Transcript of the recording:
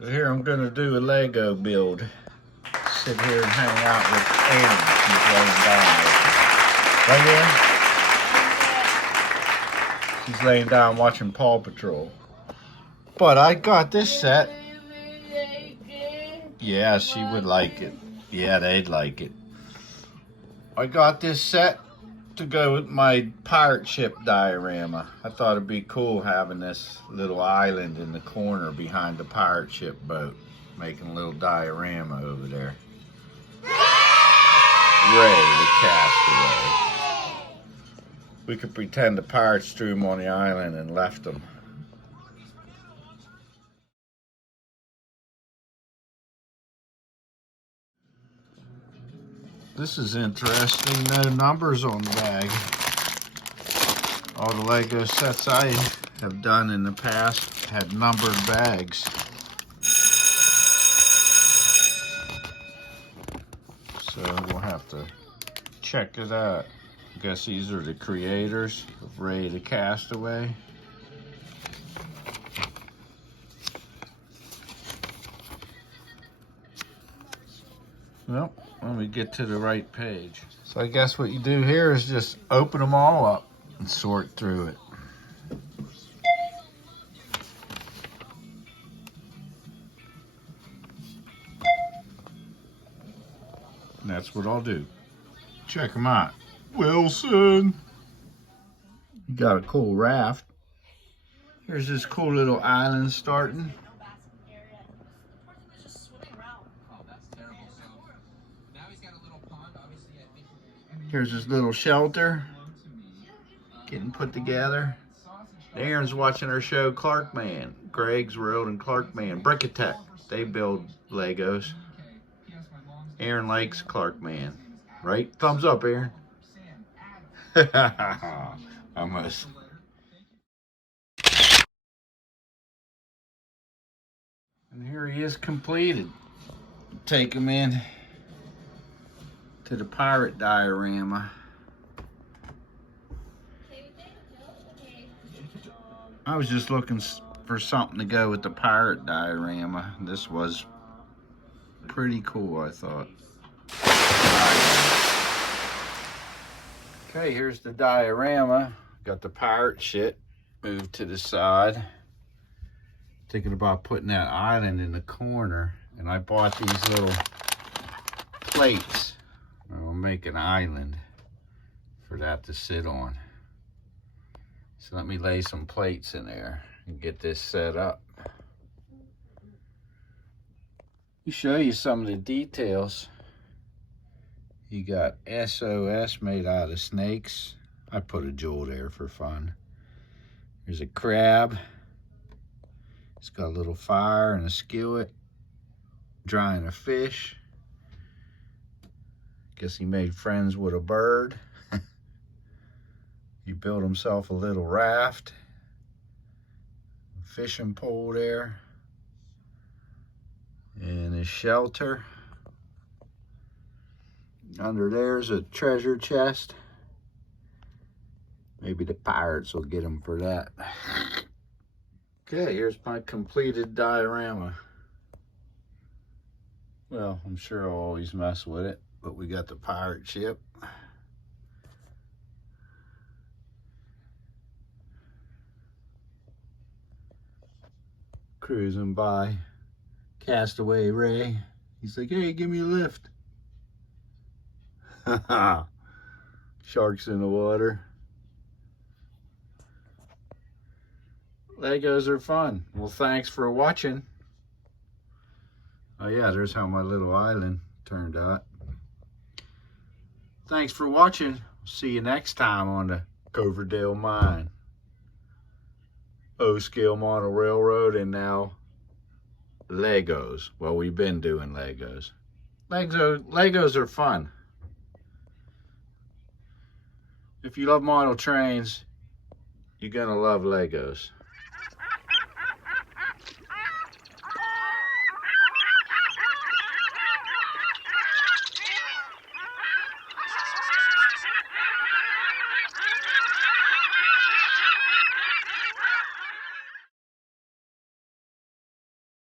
So here I'm gonna do a Lego build. Sit here and hang out with Aaron. She's laying down. Right, Aaron? She's laying down watching Paw Patrol. But I got this set. Yeah, she would like it. Yeah, they'd like it. I got this set to go with my pirate ship diorama. I thought it'd be cool having this little island in the corner behind the pirate ship boat, making a little diorama over there. Ray, the castaway. We could pretend the pirates threw him on the island and left him. This is interesting. No numbers on the bag. All the Lego sets I have done in the past had numbered bags. So we'll have to check it out. I guess these are the creators of Ray the Castaway. Well, let me get to the right page. So I guess what you do here is just open them all up and sort through it. And that's what I'll do. Check them out. Wilson! You got a cool raft. Here's this cool little island starting. Here's this little shelter getting put together. Aaron's watching our show Clarkman, Greg's World and Clarkman, Brickatech. They build Legos. Aaron likes Clarkman, right? Thumbs up, Aaron. Almost. And here he is completed. Take him in to the pirate diorama. I was just looking for something to go with the pirate diorama. This was pretty cool, I thought. Okay, here's the diorama. Got the pirate shit moved to the side. Thinking about putting that island in the corner, and I bought these little plates. I'll make an island for that to sit on. So let me lay some plates in there and get this set up. You show you some of the details. You got SOS made out of snakes. I put a jewel there for fun. There's a crab. It's got a little fire and a skillet, drying a fish. Guess he made friends with a bird. He built himself a little raft. Fishing pole there. And his shelter. Under there's a treasure chest. Maybe the pirates will get him for that. Okay, here's my completed diorama. Well, I'm sure I'll always mess with it, but we got the pirate ship. Cruising by. Castaway Ray. He's like, hey, give me a lift. Sharks in the water. Legos are fun. Well, thanks for watching. Oh yeah, there's how my little island turned out. Thanks for watching. See you next time on the Coverdale Mine. O-Scale Model Railroad, and now Legos. Well, we've been doing Legos. Legos are fun. If you love model trains, you're gonna love Legos.